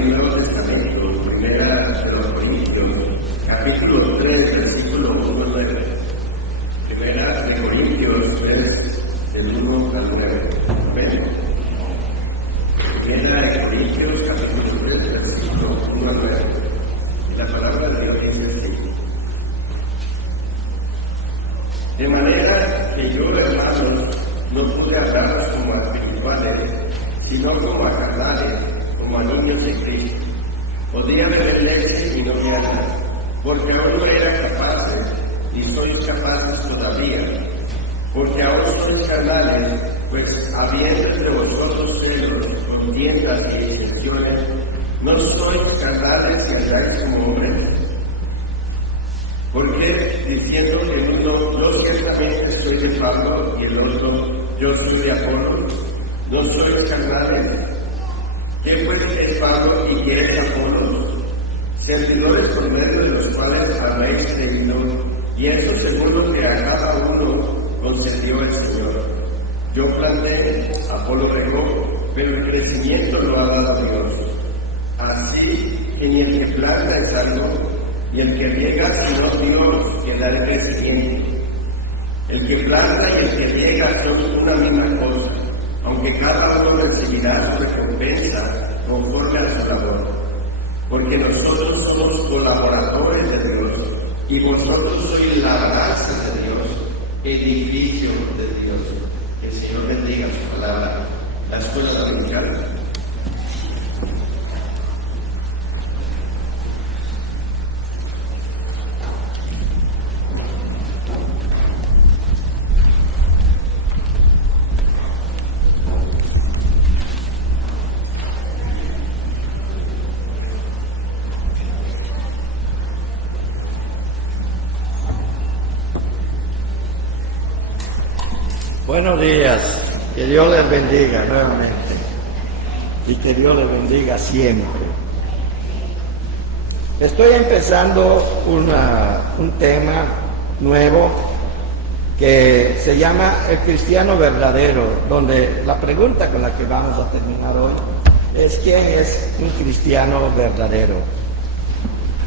del Nuevo Testamento, primera de los Corintios, capítulo 3, versículo 1 al 9. Primera de Corintios 3, del 1 al 9. Amén. Primera de Corintios, capítulo 3, versículo 1 al 9. La palabra de Dios dice así: de manera que yo, hermanos, no pude hablaros como a espirituales, sino como a carnales, como a niños en Cristo. Podía beber leche y no vianda, porque aún no era capaces, ni sois capaces todavía, porque aún sois carnales, pues habiendo entre vosotros celos, contiendas y disensiones, no sois carnales y andáis como hombres. Porque diciendo que el uno, no ciertamente soy de Pablo, y el otro, yo soy de Apolo, no sois carnales. ¿Qué pues es Pablo y quién es Apolo? Servidores por medio de los cuales habéis creído, y eso según lo que a cada uno concedió el Señor. Yo planté, Apolo regó, pero el crecimiento lo ha dado Dios. Así que ni el que planta es algo, y el que riega sino Dios, que da el crecimiento. El que planta y el que riega son una misma cosa, aunque cada uno recibirá su recompensa conforme a su labor. Porque nosotros somos colaboradores de Dios, y vosotros sois la casa de Dios, edificio de Dios. Que el Señor bendiga su palabra. La escuela dominical. Buenos días, que Dios les bendiga nuevamente y que Dios les bendiga siempre. Estoy empezando un tema nuevo que se llama el cristiano verdadero, donde la pregunta con la que vamos a terminar hoy es: ¿quién es un cristiano verdadero?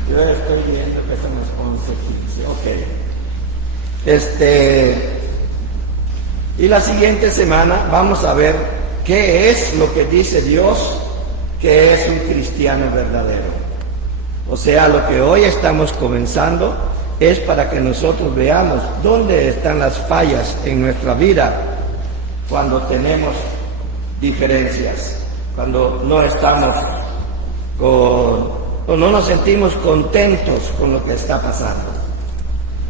Yo estoy viendo que son las 11:15, ok. Y la siguiente semana vamos a ver qué es lo que dice Dios que es un cristiano verdadero. O sea, lo que hoy estamos comenzando es para que nosotros veamos dónde están las fallas en nuestra vida cuando tenemos diferencias, cuando no estamos o no nos sentimos contentos con lo que está pasando.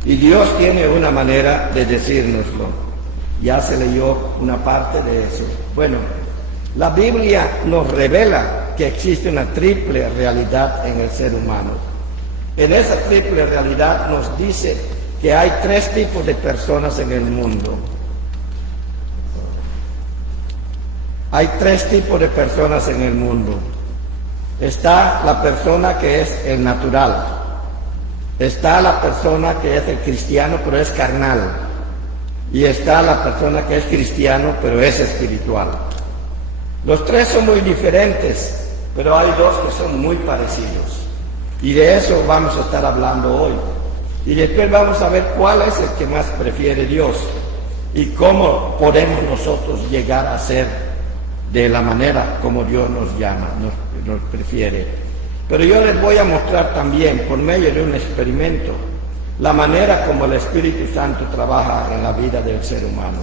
Y Dios tiene una manera de decírnoslo. Ya se leyó una parte de eso. Bueno, la Biblia nos revela que existe una triple realidad en el ser humano. En esa triple realidad nos dice que hay tres tipos de personas en el mundo. Hay tres tipos de personas en el mundo. Está la persona que es el natural. Está la persona que es el cristiano, pero es carnal. Y está la persona que es cristiano, pero es espiritual. Los tres son muy diferentes, pero hay dos que son muy parecidos. Y de eso vamos a estar hablando hoy. Y después vamos a ver cuál es el que más prefiere Dios y cómo podemos nosotros llegar a ser de la manera como Dios nos llama, nos prefiere. Pero yo les voy a mostrar también, por medio de un experimento, la manera como el Espíritu Santo trabaja en la vida del ser humano.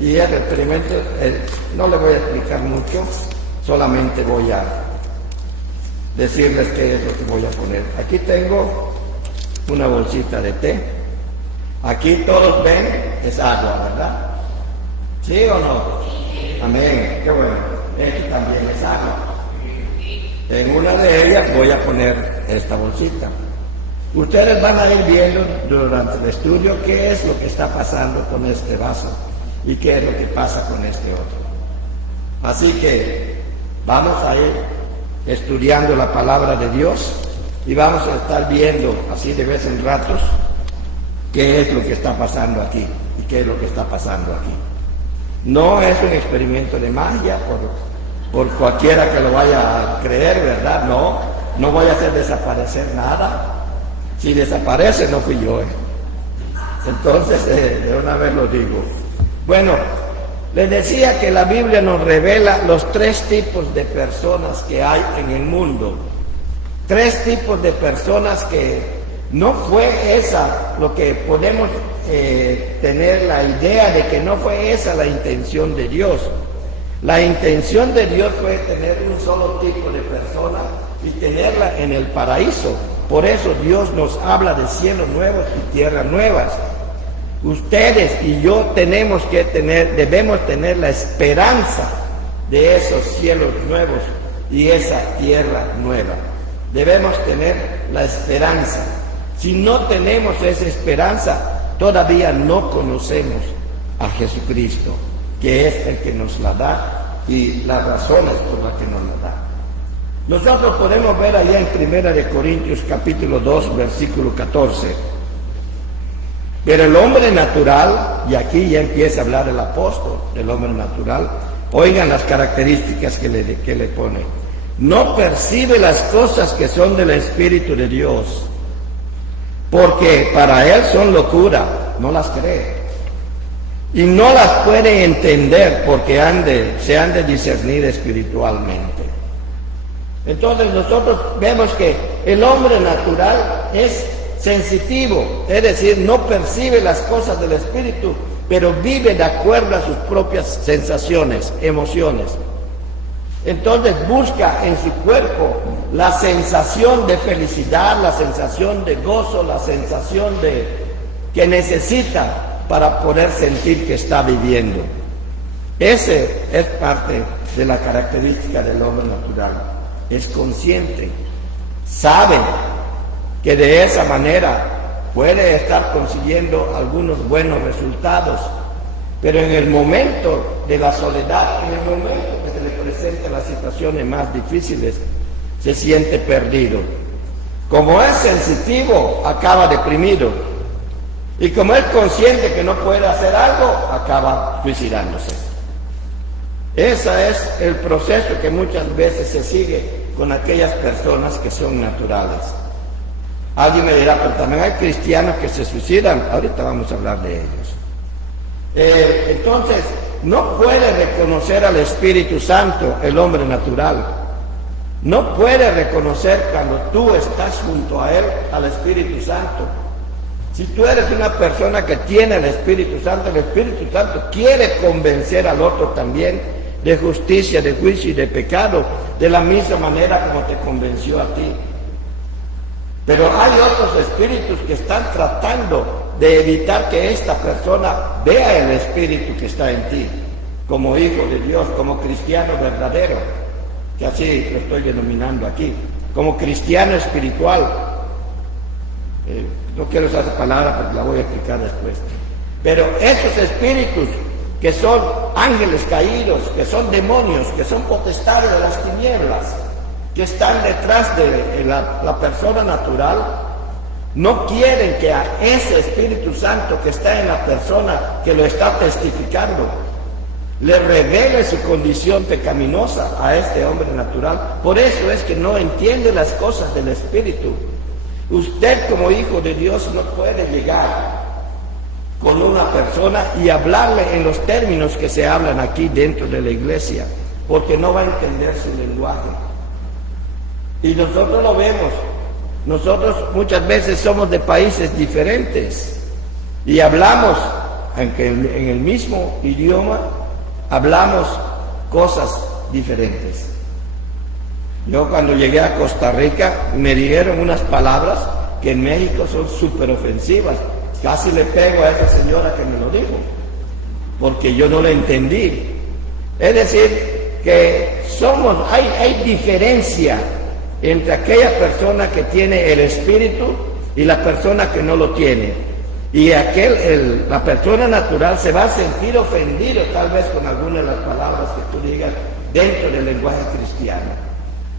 Y el experimento, no le voy a explicar mucho, solamente voy a decirles qué es lo que voy a poner. Aquí tengo una bolsita de té. Aquí todos ven, es agua, ¿verdad? ¿Sí o no? Amén, qué bueno. Aquí también es agua. En una de ellas voy a poner esta bolsita. Ustedes van a ir viendo durante el estudio qué es lo que está pasando con este vaso y qué es lo que pasa con este otro. Así que vamos a ir estudiando la palabra de Dios y vamos a estar viendo así de vez en ratos qué es lo que está pasando aquí y qué es lo que está pasando aquí. No es un experimento de magia, por cualquiera que lo vaya a creer, ¿verdad? No voy a hacer desaparecer nada. Si desaparece, no fui yo. Entonces, de una vez lo digo. Bueno, les decía que la Biblia nos revela los 3 tipos de personas que hay en el mundo. 3 tipos de personas que no fue esa lo que podemos tener la idea de que no fue esa la intención de Dios. La intención de Dios fue tener un solo tipo de persona y tenerla en el paraíso. Por eso Dios nos habla de cielos nuevos y tierras nuevas. Ustedes y yo debemos tener la esperanza de esos cielos nuevos y esa tierra nueva. Debemos tener la esperanza. Si no tenemos esa esperanza, todavía no conocemos a Jesucristo, que es el que nos la da y las razones por las que nos la da. Nosotros podemos ver allá en 1 Corintios capítulo 2, versículo 14. Pero el hombre natural, y aquí ya empieza a hablar el apóstol del hombre natural, oigan las características que le pone. No percibe las cosas que son del Espíritu de Dios, porque para él son locura, no las cree. Y no las puede entender porque se han de discernir espiritualmente. Entonces nosotros vemos que el hombre natural es sensitivo, es decir, no percibe las cosas del Espíritu, pero vive de acuerdo a sus propias sensaciones, emociones. Entonces busca en su cuerpo la sensación de felicidad, la sensación de gozo, la sensación que necesita para poder sentir que está viviendo. Ese es parte de la característica del hombre natural. Es consciente, sabe que de esa manera puede estar consiguiendo algunos buenos resultados, pero en el momento de la soledad, en el momento que se le presentan las situaciones más difíciles, se siente perdido. Como es sensitivo, acaba deprimido, y como es consciente que no puede hacer algo, acaba suicidándose. Ese es el proceso que muchas veces se sigue con aquellas personas que son naturales. Alguien me dirá, pero también hay cristianos que se suicidan. Ahorita vamos a hablar de ellos. Entonces, no puede reconocer al Espíritu Santo el hombre natural. No puede reconocer cuando tú estás junto a él, al Espíritu Santo. Si tú eres una persona que tiene el Espíritu Santo quiere convencer al otro también de justicia, de juicio y de pecado, de la misma manera como te convenció a ti. Pero hay otros espíritus que están tratando de evitar que esta persona vea el Espíritu que está en ti, como hijo de Dios, como cristiano verdadero, que así lo estoy denominando aquí, como cristiano espiritual. No quiero usar esa palabra porque la voy a explicar después. Pero esos espíritus que son ángeles caídos, que son demonios, que son potestades de las tinieblas, que están detrás de la persona natural, no quieren que a ese Espíritu Santo que está en la persona que lo está testificando le revele su condición pecaminosa a este hombre natural. Por eso es que no entiende las cosas del Espíritu. Usted como hijo de Dios no puede llegar con una persona y hablarle en los términos que se hablan aquí dentro de la iglesia, porque no va a entender su lenguaje. Y nosotros lo vemos. Nosotros muchas veces somos de países diferentes y hablamos, aunque en el mismo idioma, hablamos cosas diferentes. Yo cuando llegué a Costa Rica me dijeron unas palabras que en México son súper ofensivas. Casi le pego a esa señora que me lo dijo, porque yo no la entendí. Es decir, que hay diferencia entre aquella persona que tiene el Espíritu y la persona que no lo tiene. Y la persona natural se va a sentir ofendido tal vez con alguna de las palabras que tú digas dentro del lenguaje cristiano.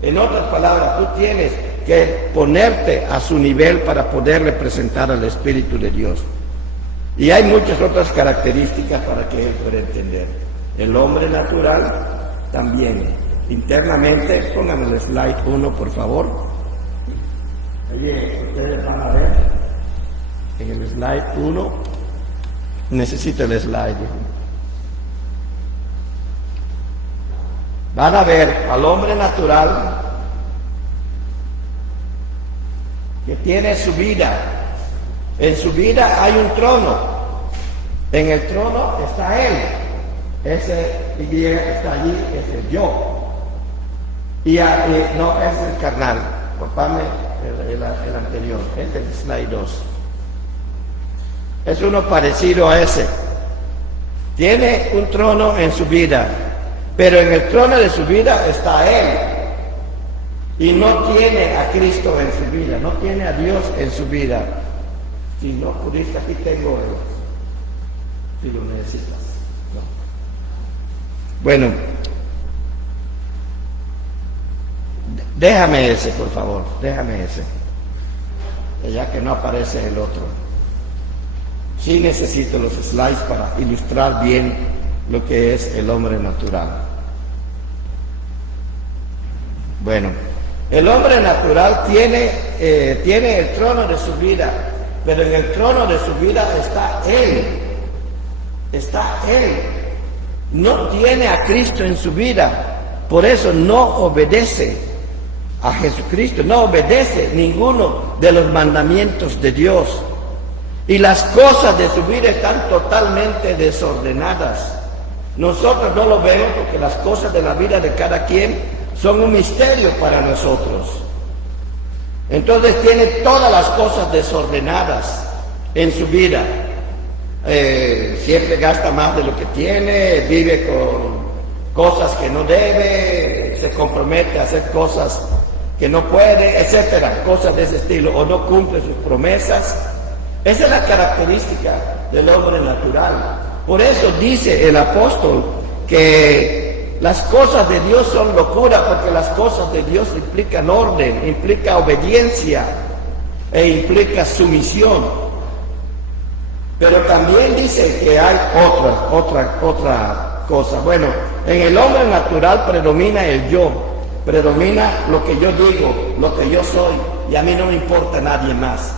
En otras palabras, tú tienes que ponerte a su nivel para poder representar al Espíritu de Dios. Y hay muchas otras características para que él pueda entender. El hombre natural también internamente. Pónganme el slide 1, por favor. Oye, ustedes van a ver en el slide 1, necesito el slide. Van a ver al hombre natural que tiene su vida. En su vida hay un trono. En el trono está él. Ese Y está allí, es el yo. No, es el carnal. Papame el anterior, es el slide 2. Es uno parecido a ese. Tiene un trono en su vida, pero en el trono de su vida está él. Y no tiene a Cristo en su vida, no tiene a Dios en su vida. Si no pudiste, aquí tengo si lo necesitas. No. Bueno, déjame ese, por favor, déjame ese. Ya que no aparece el otro. Sí necesito los slides para ilustrar bien lo que es el hombre natural. Bueno, el hombre natural tiene el trono de su vida, pero en el trono de su vida está él. Está él. No tiene a Cristo en su vida, por eso no obedece a Jesucristo, no obedece ninguno de los mandamientos de Dios. Y las cosas de su vida están totalmente desordenadas. Nosotros no lo vemos porque las cosas de la vida de cada quien son un misterio para nosotros. Entonces tiene todas las cosas desordenadas en su vida. Siempre gasta más de lo que tiene, vive con cosas que no debe, se compromete a hacer cosas que no puede, etcétera, cosas de ese estilo, o no cumple sus promesas. Esa es la característica del hombre natural. Por eso dice el apóstol que las cosas de Dios son locura, porque las cosas de Dios implican orden, implica obediencia e implica sumisión. Pero también dice que hay otra cosa. Bueno, en el hombre natural predomina el yo, predomina lo que yo digo, lo que yo soy, y a mí no me importa nadie más.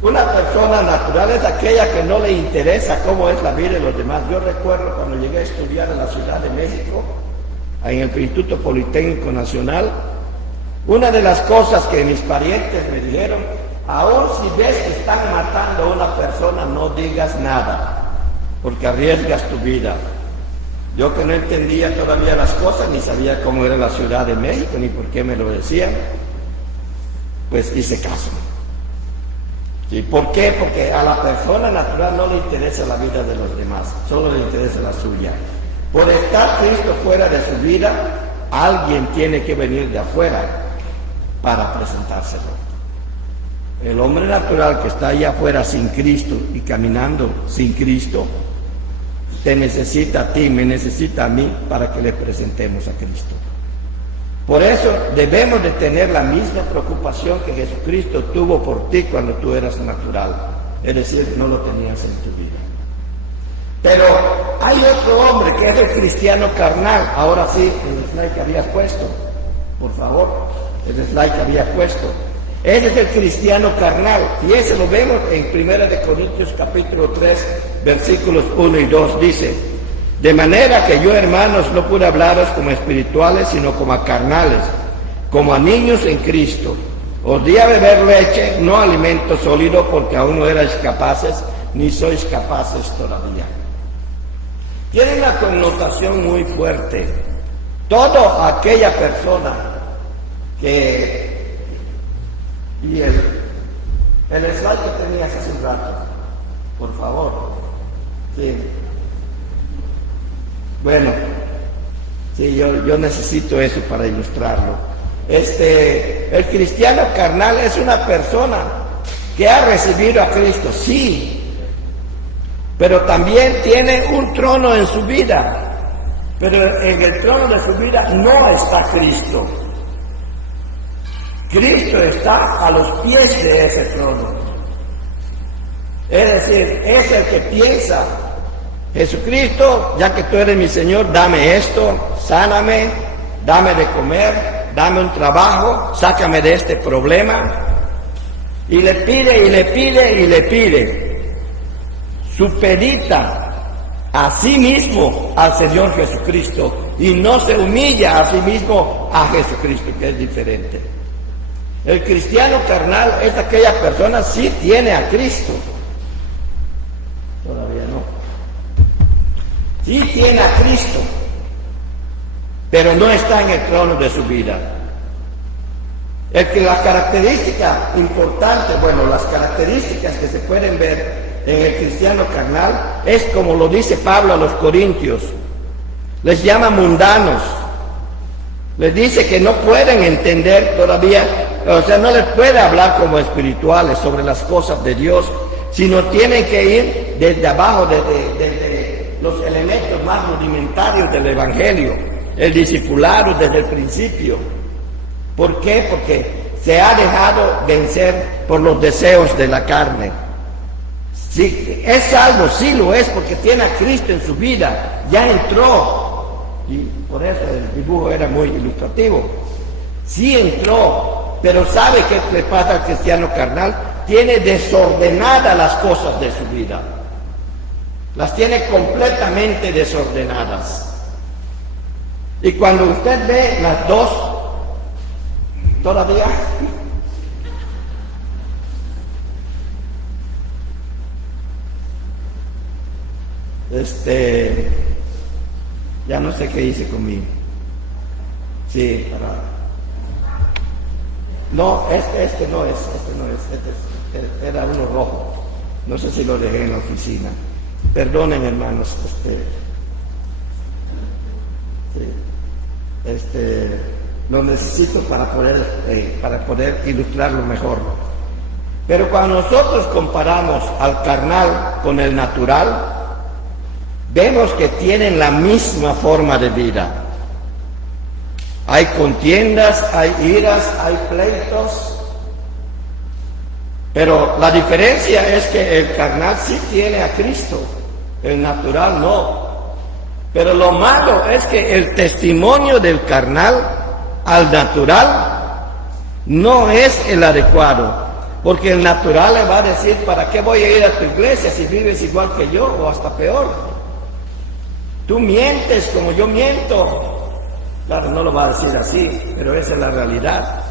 Una persona natural es aquella que no le interesa cómo es la vida de los demás. Yo recuerdo cuando llegué a estudiar en la Ciudad de México, en el Instituto Politécnico Nacional, una de las cosas que mis parientes me dijeron: aún si ves que están matando a una persona, no digas nada, porque arriesgas tu vida. Yo que no entendía todavía las cosas, ni sabía cómo era la Ciudad de México, ni por qué me lo decían, pues hice caso. ¿Y por qué? Porque a la persona natural no le interesa la vida de los demás, solo le interesa la suya. Por estar Cristo fuera de su vida, alguien tiene que venir de afuera para presentárselo. El hombre natural que está allá afuera sin Cristo y caminando sin Cristo, te necesita a ti, me necesita a mí para que le presentemos a Cristo. Por eso debemos de tener la misma preocupación que Jesucristo tuvo por ti cuando tú eras natural, es decir, no lo tenías en tu vida. Pero hay otro hombre que es el cristiano carnal. Ahora sí, el slide que habías puesto, por favor, el slide que había puesto. Ese es el cristiano carnal, y ese lo vemos en 1 Corintios capítulo 3, versículos 1 y 2, dice: de manera que yo, hermanos, no pude hablaros como espirituales, sino como a carnales, como a niños en Cristo. Os di a beber leche, no alimento sólido, porque aún no erais capaces, ni sois capaces todavía. Tiene una connotación muy fuerte. Toda aquella persona que... Y el slide que tenías hace un rato, por favor. Sí. Bueno, sí, yo necesito eso para ilustrarlo. El cristiano carnal es una persona que ha recibido a Cristo, sí, pero también tiene un trono en su vida, pero en el trono de su vida no está Cristo. Cristo está a los pies de ese trono. Es decir, es el que piensa Jesucristo, ya que tú eres mi Señor, dame esto, sáname, dame de comer, dame un trabajo, sácame de este problema. Y le pide, y le pide, y le pide. Supedita a sí mismo al Señor Jesucristo y no se humilla a sí mismo a Jesucristo, que es diferente. El cristiano carnal es aquella persona, sí tiene a Cristo. Todavía no. Sí tiene a Cristo, pero no está en el trono de su vida. La característica importante, las características que se pueden ver en el cristiano carnal es como lo dice Pablo a los Corintios. Les llama mundanos. Les dice que no pueden entender todavía, no les puede hablar como espirituales sobre las cosas de Dios, sino tienen que ir desde abajo, desde los elementos más rudimentarios del Evangelio, el discipulado desde el principio. ¿Por qué? Porque se ha dejado vencer por los deseos de la carne. Sí, es salvo, sí lo es, porque tiene a Cristo en su vida, ya entró. Y por eso el dibujo era muy ilustrativo. Sí entró, pero ¿sabe qué le pasa al cristiano carnal? Tiene desordenadas las cosas de su vida. Las tiene completamente desordenadas. Y cuando usted ve las dos, todavía, ya no sé qué hice conmigo. Sí, no, este no es, era uno rojo. No sé si lo dejé en la oficina. Perdonen, hermanos, lo necesito para poder ilustrarlo mejor. Pero cuando nosotros comparamos al carnal con el natural, vemos que tienen la misma forma de vida. Hay contiendas, hay iras, hay pleitos, pero la diferencia es que el carnal sí tiene a Cristo, el natural no. Pero lo malo es que el testimonio del carnal al natural no es el adecuado, porque el natural le va a decir: ¿para qué voy a ir a tu iglesia si vives igual que yo o hasta peor? Tú mientes como yo miento. Claro, no lo va a decir así, pero esa es la realidad.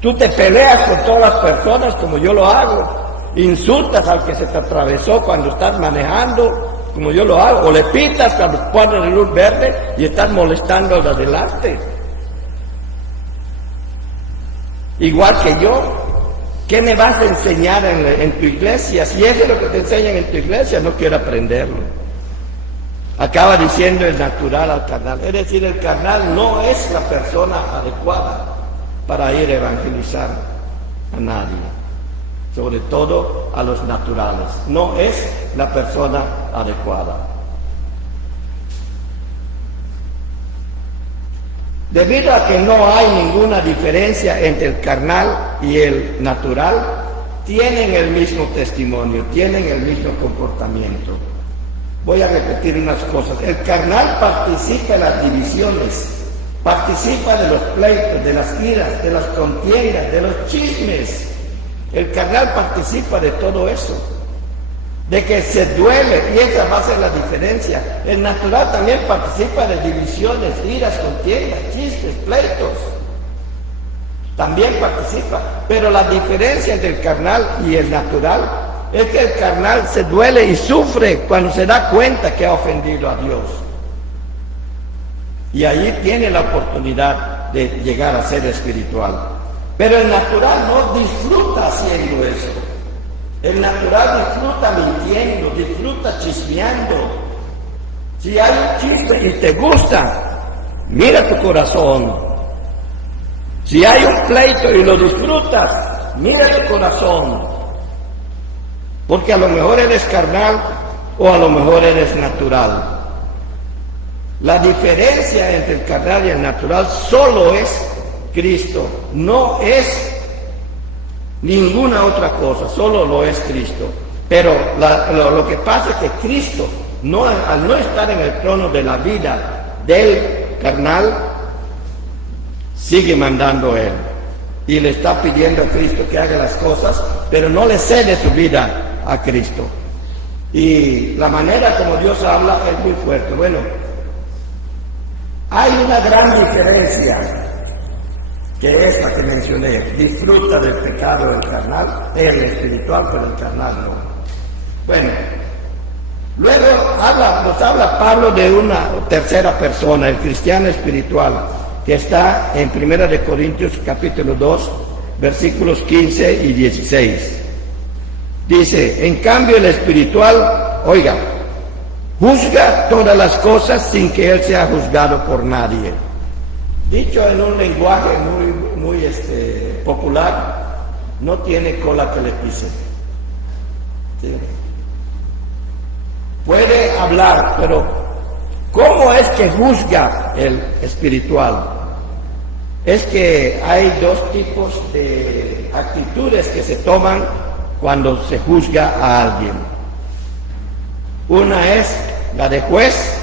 Tú te peleas con todas las personas como yo lo hago. Insultas al que se te atravesó cuando estás manejando como yo lo hago. O le pitas cuando pones la luz verde y estás molestando al de adelante. Igual que yo. ¿Qué me vas a enseñar en tu iglesia? Si eso es lo que te enseñan en tu iglesia, no quiero aprenderlo. Acaba diciendo el natural al carnal. Es decir, el carnal no es la persona adecuada para ir a evangelizar a nadie, sobre todo a los naturales. No es la persona adecuada. Debido a que no hay ninguna diferencia entre el carnal y el natural, tienen el mismo testimonio, tienen el mismo comportamiento. Voy a repetir unas cosas. El carnal participa en las divisiones, participa de los pleitos, de las iras, de las contiendas, de los chismes. El carnal participa de todo eso, de que se duele, y esa va a ser la diferencia. El natural también participa de divisiones, iras, contiendas, chismes, pleitos. También participa, pero la diferencia entre el carnal y el natural es que el carnal se duele y sufre cuando se da cuenta que ha ofendido a Dios. Y ahí tiene la oportunidad de llegar a ser espiritual. Pero el natural no disfruta haciendo eso. El natural disfruta mintiendo, disfruta chismeando. Si hay un chisme y te gusta, mira tu corazón. Si hay un pleito y lo disfrutas, mira tu corazón. Porque a lo mejor eres carnal o a lo mejor eres natural. La diferencia entre el carnal y el natural solo es Cristo, no es ninguna otra cosa, solo lo es Cristo. Pero lo que pasa es que Cristo al no estar en el trono de la vida del carnal, sigue mandando él. Y le está pidiendo a Cristo que haga las cosas, pero no le cede su vida a Cristo. Y la manera como Dios habla es muy fuerte. Bueno, hay una gran diferencia, que es la que mencioné. Disfruta del pecado del carnal, el espiritual, pero el carnal no. Bueno, luego nos habla Pablo de una tercera persona, el cristiano espiritual, que está en 1 de Corintios capítulo 2, versículos 15 y 16. Dice, en cambio el espiritual, oiga, juzga todas las cosas sin que él sea juzgado por nadie. Dicho en un lenguaje muy popular, no tiene cola que le pise. ¿Sí? Puede hablar, pero ¿cómo es que juzga el espiritual? Es que hay dos tipos de actitudes que se toman cuando se juzga a alguien. Una es la de juez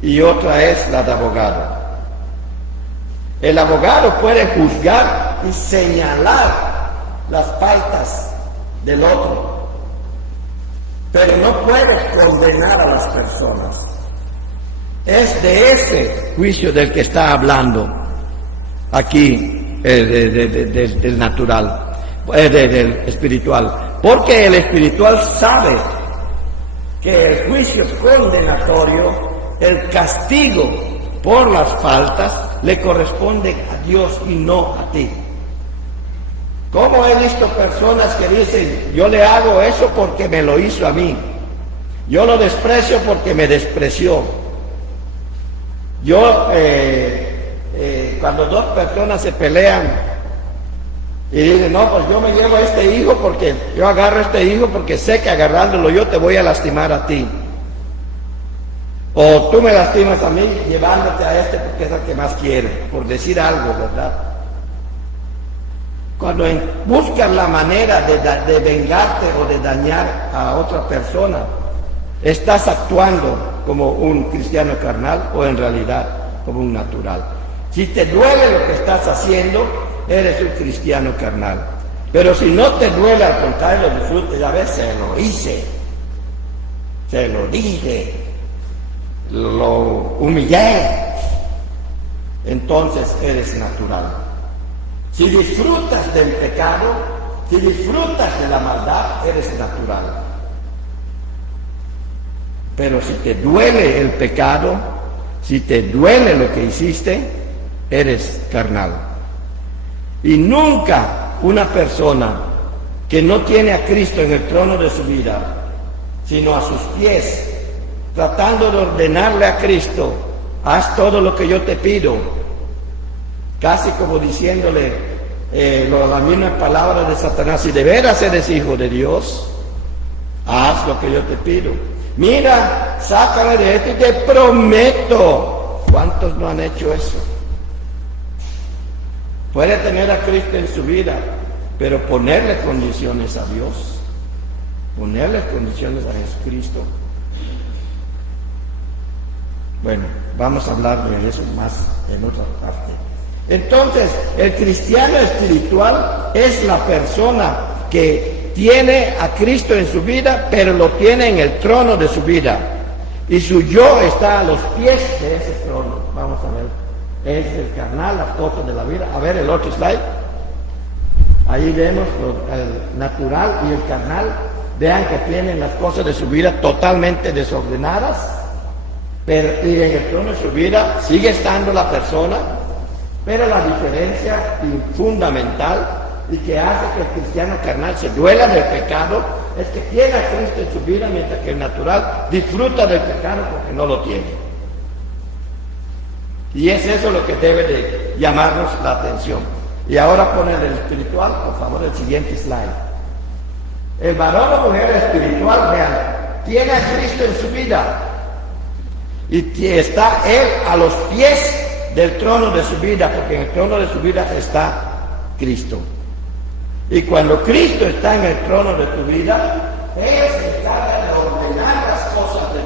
y otra es la de abogado. El abogado puede juzgar y señalar las faltas del otro, pero no puede condenar a las personas. Es de ese juicio del que está hablando aquí, del natural, del espiritual. Porque el espiritual sabe que el juicio condenatorio, el castigo por las faltas, le corresponde a Dios y no a ti. Como he visto personas que dicen, yo le hago eso porque me lo hizo a mí, yo lo desprecio porque me despreció. Cuando dos personas se pelean y dicen, no, pues yo me llevo a este hijo porque yo agarro a este hijo porque sé que agarrándolo yo te voy a lastimar a ti. O tú me lastimas a mí llevándote a este porque es el que más quiere, por decir algo, ¿verdad? Cuando buscas la manera de vengarte o de dañar a otra persona, estás actuando como un cristiano carnal o en realidad como un natural. Si te duele lo que estás haciendo, eres un cristiano carnal. Pero si no te duele, al contrario, lo disfrutes. A veces se lo hice, se lo dije, lo humillé, entonces eres natural. Si disfrutas del pecado, si disfrutas de la maldad, eres natural. Pero si te duele el pecado, si te duele lo que hiciste, eres carnal. Y nunca una persona que no tiene a Cristo en el trono de su vida, sino a sus pies, tratando de ordenarle a Cristo, haz todo lo que yo te pido, casi como diciéndole la misma palabra de Satanás, si de veras eres hijo de Dios, haz lo que yo te pido. Mira, sácame de esto y te prometo. ¿Cuántos no han hecho eso? Puede tener a Cristo en su vida, pero ponerle condiciones a Dios, ponerle condiciones a Jesucristo. Bueno, vamos a hablar de eso más en otra parte. Entonces, el cristiano espiritual es la persona que tiene a Cristo en su vida, pero lo tiene en el trono de su vida. Y su yo está a los pies de ese trono. Vamos a ver. Es el carnal, las cosas de la vida. A ver el otro slide. Ahí vemos el natural y el carnal. Vean que tienen las cosas de su vida totalmente desordenadas. Pero, y en el trono de su vida sigue estando la persona, pero la diferencia fundamental y que hace que el cristiano carnal se duela del pecado es que tiene a Cristo en su vida, mientras que el natural disfruta del pecado porque no lo tiene. Y es eso lo que debe de llamarnos la atención. Y ahora pone el espiritual, por favor, el siguiente slide. El varón o mujer espiritual, vean, tiene a Cristo en su vida. Y está él a los pies del trono de su vida, porque en el trono de su vida está Cristo. Y cuando Cristo está en el trono de tu vida, Él se encarga de ordenar las cosas de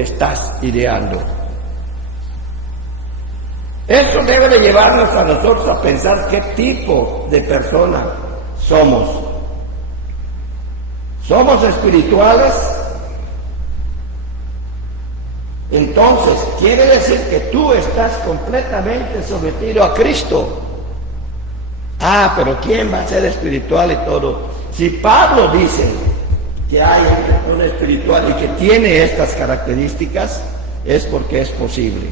estás ideando. Eso debe de llevarnos a nosotros a pensar qué tipo de persona somos. ¿Somos espirituales? Entonces, quiere decir que tú estás completamente sometido a Cristo. Ah, pero ¿quién va a ser espiritual y todo? Si Pablo dice que hay una persona espiritual y que tiene estas características, es porque es posible.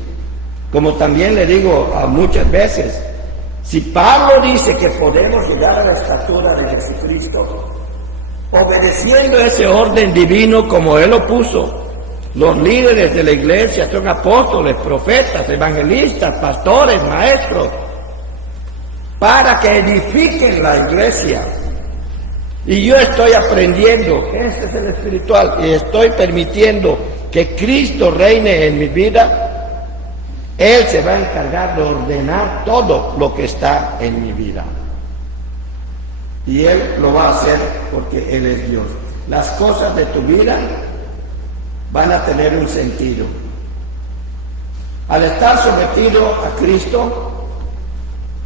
Como también le digo a muchas veces, si Pablo dice que podemos llegar a la estatura de Jesucristo, obedeciendo ese orden divino como Él lo puso, los líderes de la iglesia son apóstoles, profetas, evangelistas, pastores, maestros, para que edifiquen la iglesia. Y yo estoy aprendiendo, ese es el espiritual, y estoy permitiendo que Cristo reine en mi vida. Él se va a encargar de ordenar todo lo que está en mi vida. Y Él lo va a hacer porque Él es Dios. Las cosas de tu vida van a tener un sentido. Al estar sometido a Cristo,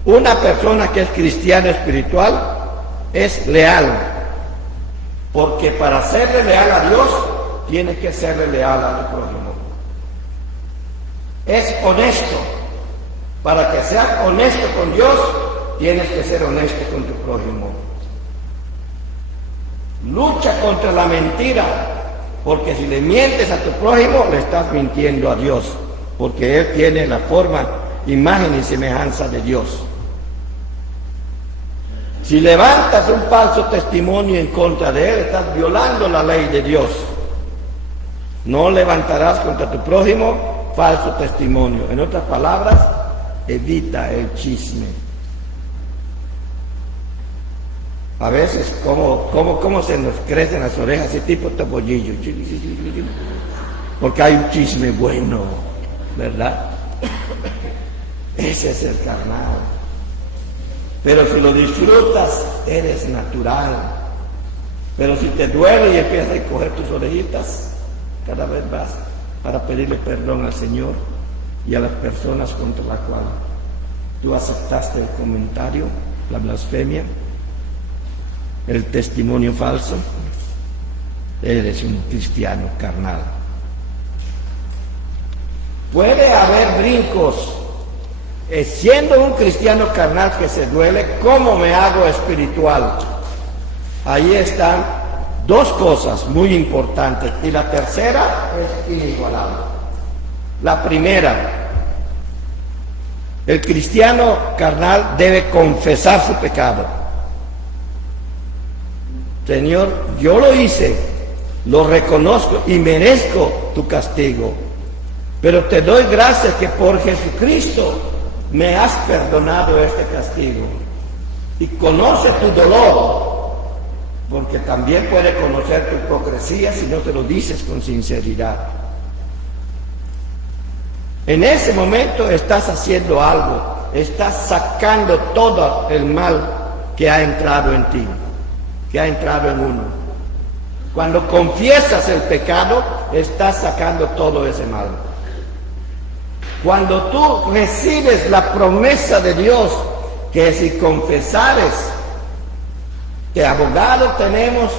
una persona que es cristiana espiritual es leal, porque para serle leal a Dios, tienes que serle leal a tu prójimo. Es honesto. Para que seas honesto con Dios, tienes que ser honesto con tu prójimo. Lucha contra la mentira, porque si le mientes a tu prójimo, le estás mintiendo a Dios, porque Él tiene la forma, imagen y semejanza de Dios. Si levantas un falso testimonio en contra de Él, estás violando la ley de Dios. No levantarás contra tu prójimo falso testimonio. En otras palabras, evita el chisme. A veces, ¿cómo se nos crecen las orejas? Así tipo topollillo. Porque hay un chisme bueno, ¿verdad? Ese es el carnal. Pero si lo disfrutas, eres natural. Pero si te duele y empiezas a coger tus orejitas, cada vez vas para pedirle perdón al Señor y a las personas contra las cuales tú aceptaste el comentario, la blasfemia, el testimonio falso. Eres un cristiano carnal. Puede haber brincos. Siendo un cristiano carnal que se duele, ¿cómo me hago espiritual? Ahí están dos cosas muy importantes, y la tercera es inigualable. La primera, el cristiano carnal debe confesar su pecado. Señor, yo lo hice, lo reconozco y merezco tu castigo, pero te doy gracias que por Jesucristo me has perdonado este castigo. Y conoce tu dolor, porque también puede conocer tu hipocresía si no te lo dices con sinceridad. En ese momento estás haciendo algo, estás sacando todo el mal que ha entrado en ti, que ha entrado en uno. Cuando confiesas el pecado, estás sacando todo ese mal. Cuando tú recibes la promesa de Dios, que si confesares, que abogado tenemos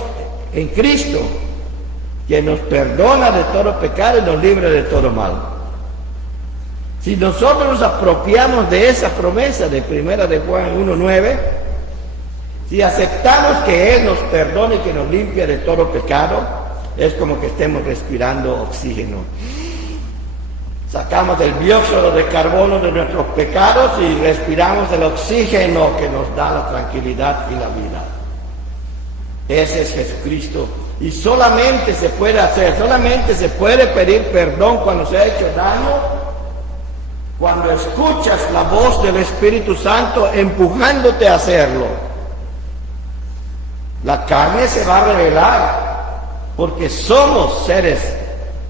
en Cristo, que nos perdona de todo pecado y nos libre de todo mal. Si nosotros nos apropiamos de esa promesa de 1 de Juan 1:9, si aceptamos que Él nos perdone y que nos limpie de todo pecado, es como que estemos respirando oxígeno. Sacamos el dióxido de carbono de nuestros pecados y respiramos el oxígeno que nos da la tranquilidad y la vida. Ese es Jesucristo. Y solamente se puede hacer, solamente se puede pedir perdón cuando se ha hecho daño, cuando escuchas la voz del Espíritu Santo empujándote a hacerlo. La carne se va a revelar, porque somos seres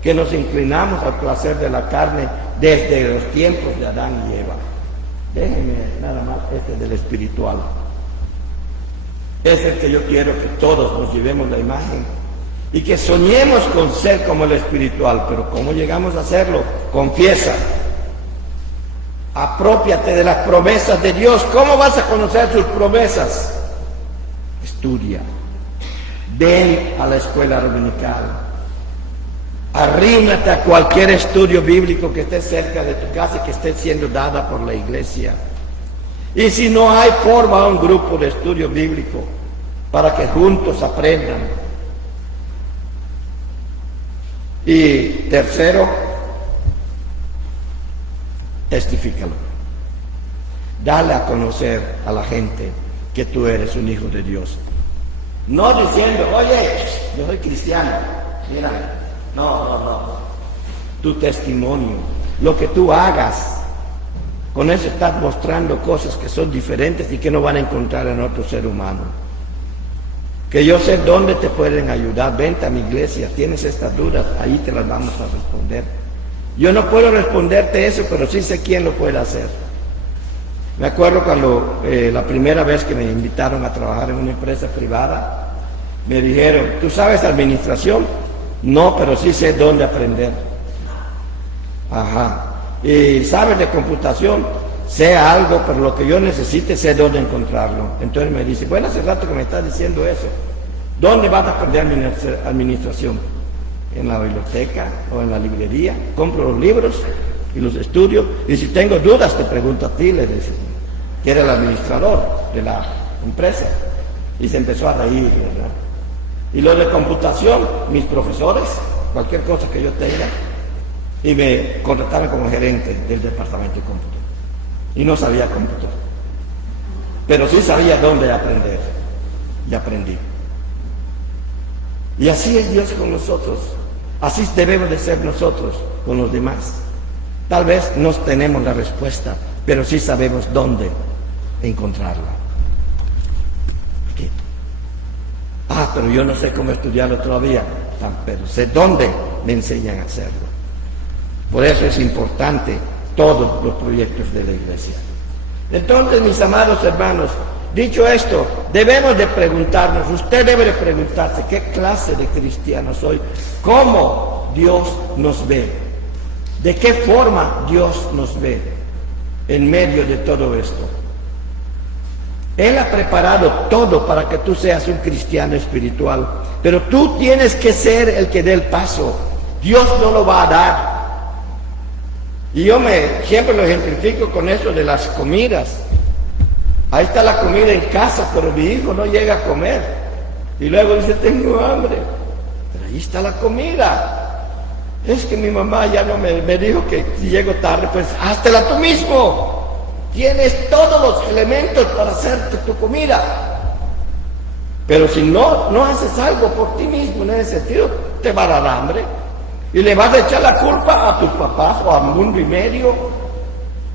que nos inclinamos al placer de la carne desde los tiempos de Adán y Eva. Déjenme nada más del espiritual. Es el que yo quiero que todos nos llevemos la imagen y que soñemos con ser como el espiritual. Pero ¿cómo llegamos a hacerlo? Confiesa. Aprópiate de las promesas de Dios. ¿Cómo vas a conocer sus promesas? Estudia. Ven a la escuela dominical. Arrímate a cualquier estudio bíblico que esté cerca de tu casa y que esté siendo dada por la iglesia. Y si no hay, forma un grupo de estudio bíblico para que juntos aprendan. Y tercero, testifícalo. Dale a conocer a la gente que tú eres un hijo de Dios. No diciendo, oye, yo soy cristiano, mira, no. Tu testimonio, lo que tú hagas, con eso estás mostrando cosas que son diferentes y que no van a encontrar en otro ser humano. Que yo sé dónde te pueden ayudar. Vente a mi iglesia, tienes estas dudas, ahí te las vamos a responder. Yo no puedo responderte eso, pero sí sé quién lo puede hacer. Me acuerdo cuando la primera vez que me invitaron a trabajar en una empresa privada, me dijeron, ¿tú sabes administración? No, pero sí sé dónde aprender. Ajá. ¿Y sabes de computación? Sé algo, pero lo que yo necesite sé dónde encontrarlo. Entonces me dice, bueno, hace rato que me estás diciendo eso. ¿Dónde vas a aprender administración? ¿En la biblioteca o en la librería? Compro los libros y los estudio. Y si tengo dudas, te pregunto a ti, le dice, que era el administrador de la empresa. Y se empezó a reír, ¿verdad? Y lo de computación, mis profesores, cualquier cosa que yo tenga, y me contrataron como gerente del departamento de cómputo. Y no sabía cómputo, pero sí sabía dónde aprender, y aprendí. Y así es Dios con nosotros, así debemos de ser nosotros con los demás. Tal vez no tenemos la respuesta, pero sí sabemos dónde encontrarla. ¿Qué? Pero yo no sé cómo estudiarlo todavía, pero sé dónde me enseñan a hacerlo. Por eso es importante todos los proyectos de la iglesia. Entonces, mis amados hermanos, dicho esto, debemos de preguntarnos, usted debe de preguntarse, ¿qué clase de cristiano soy? ¿Cómo Dios nos ve? ¿De qué forma Dios nos ve en medio de todo esto? Él ha preparado todo para que tú seas un cristiano espiritual, pero tú tienes que ser el que dé el paso. Dios no lo va a dar. Y yo siempre lo ejemplifico con eso de las comidas. Ahí está la comida en casa, pero mi hijo no llega a comer. Y luego dice, tengo hambre. Pero ahí está la comida. Es que mi mamá ya no me dijo que si llego tarde, pues háztela tú mismo. Tienes todos los elementos para hacerte tu comida. Pero si no haces algo por ti mismo en ese sentido, te va a dar hambre. Y le vas a echar la culpa a tus papás o a mundo y medio.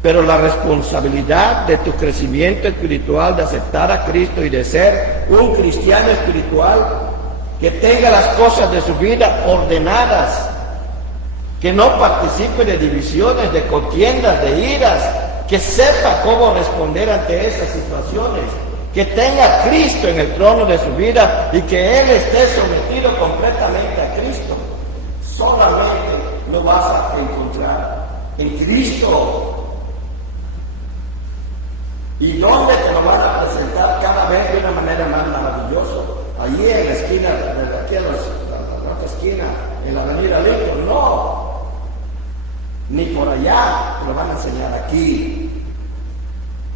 Pero la responsabilidad de tu crecimiento espiritual, de aceptar a Cristo y de ser un cristiano espiritual, que tenga las cosas de su vida ordenadas, que no participe de divisiones, de contiendas, de iras, que sepa cómo responder ante esas situaciones, que tenga a Cristo en el trono de su vida y que Él esté sometido completamente a Cristo. Solamente lo vas a encontrar en Cristo. ¿Y dónde te lo van a presentar cada vez de una manera más maravillosa? Allí en la esquina, aquí a la otra esquina, en la avenida Lincoln, no. Ni por allá, te lo van a enseñar aquí.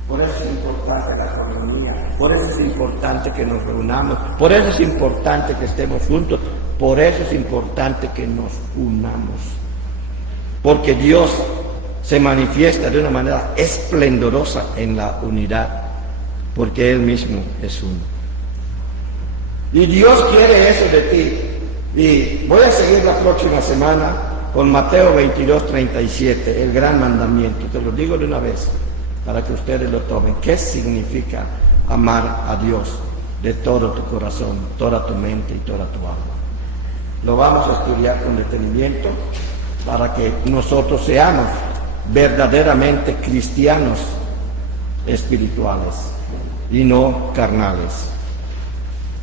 Por eso es importante la comunión, por eso es importante que nos reunamos, por eso es importante que estemos juntos, por eso es importante que nos unamos. Porque Dios se manifiesta de una manera esplendorosa en la unidad, porque Él mismo es uno. Y Dios quiere eso de ti. Y voy a seguir la próxima semana con Mateo 22:37, el gran mandamiento. Te lo digo de una vez, para que ustedes lo tomen. ¿Qué significa amar a Dios de todo tu corazón, toda tu mente y toda tu alma? Lo vamos a estudiar con detenimiento para que nosotros seamos verdaderamente cristianos espirituales y no carnales.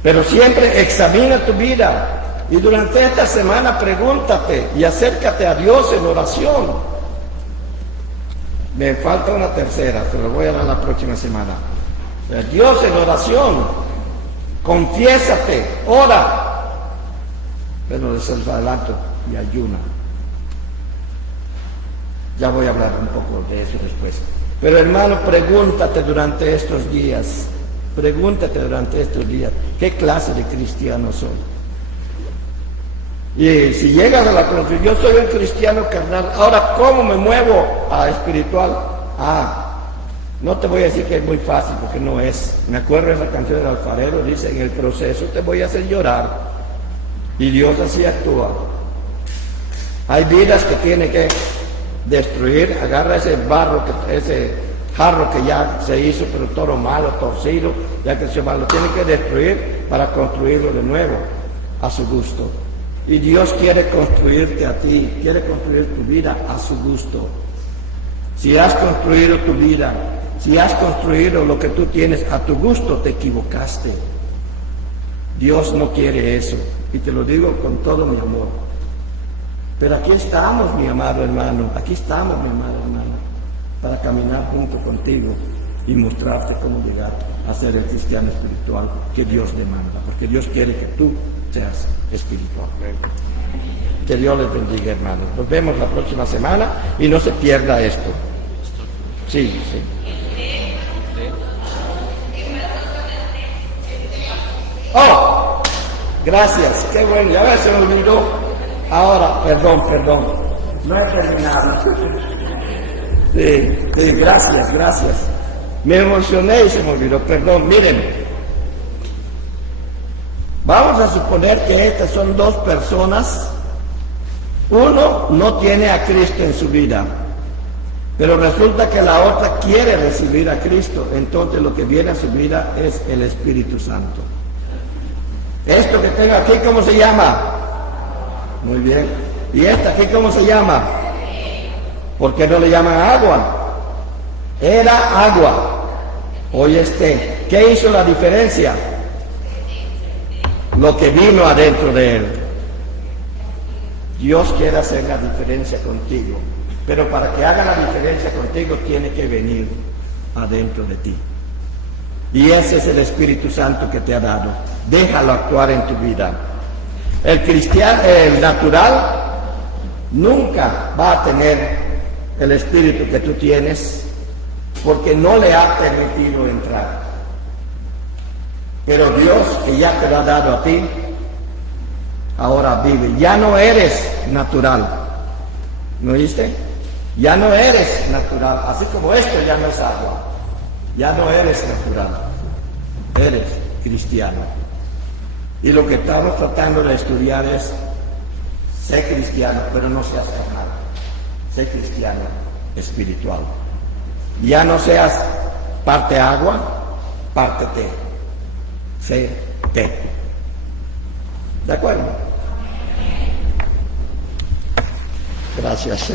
Pero siempre examina tu vida Y durante esta semana pregúntate y acércate a Dios en oración. Me falta una tercera, te lo voy a dar la próxima semana. Dios en oración, confiésate, ora. Pero les adelanto y ayuna. Ya voy a hablar un poco de eso después. Pero hermano, pregúntate durante estos días, ¿qué clase de cristiano soy? Y si llegas a la conclusión, yo soy un cristiano carnal, ahora ¿cómo me muevo a espiritual? No te voy a decir que es muy fácil, porque no es. Me acuerdo de esa canción del alfarero, dice, en el proceso te voy a hacer llorar. Y Dios así actúa. Hay vidas que tiene que destruir, agarra ese barro, ese jarro que ya se hizo, pero todo malo, torcido, ya que se malo, lo tiene que destruir para construirlo de nuevo, a su gusto. Y Dios quiere construirte a ti, quiere construir tu vida a su gusto. Si has construido tu vida, si has construido lo que tú tienes a tu gusto, te equivocaste. Dios no quiere eso, y te lo digo con todo mi amor. Pero aquí estamos, mi amado hermano, aquí estamos, mi amada hermana, para caminar junto contigo y mostrarte cómo llegar a ser el cristiano espiritual que Dios demanda, porque Dios quiere que tú seas espiritual. Que Dios les bendiga, hermanos. Nos vemos la próxima semana y no se pierda esto. Sí. Oh, gracias, qué bueno, ya ves, se me olvidó. Ahora, perdón, no he terminado. Sí, gracias. Me emocioné y se me olvidó, perdón. Miren, vamos a suponer que estas son dos personas. Uno no tiene a Cristo en su vida, pero resulta que la otra quiere recibir a Cristo. Entonces lo que viene a su vida es el Espíritu Santo. Esto que tengo aquí, ¿cómo se llama? Muy bien. ¿Y esta aquí cómo se llama? ¿Por qué no le llaman agua? Era agua. Oye, ¿qué hizo la diferencia? Lo que vino adentro de él. Dios quiere hacer la diferencia contigo, pero para que haga la diferencia contigo tiene que venir adentro de ti. Y ese es el Espíritu Santo que te ha dado. Déjalo actuar en tu vida. El cristiano, el natural, nunca va a tener el espíritu que tú tienes, porque no le ha permitido entrar. Pero Dios, que ya te lo ha dado a ti, ahora vive. Ya no eres natural. ¿No oíste? Ya no eres natural. Así como esto ya no es agua. Ya no eres natural. Eres cristiano. Y lo que estamos tratando de estudiar es, sé cristiano, pero no seas carnal. Sé cristiano espiritual. Ya no seas parte agua, parte té. Sé té. ¿De acuerdo? Gracias.